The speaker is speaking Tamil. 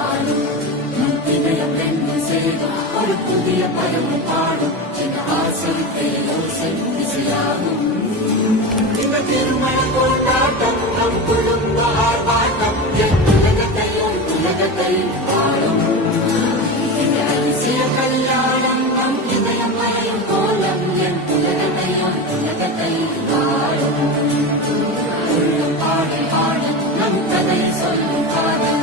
வாழும் நம் இதயம் என்று செய்தும் ஒரு புதிய பருவம் பாடும் சின்ன ஆசை பேரோசை இசையாகும் இந்த திருமண கொண்டாட்டம் நம் குடும்ப ஆர்ப்பாட்டம் என் உலகத்தை வாழும் இந்த அதிசய கல்யாணம் நம் இதயம் மறையும் கோலம் என் உலகத்தை வாழும் பாடல் பாடல் நம் கதை சொல்லும் காதல்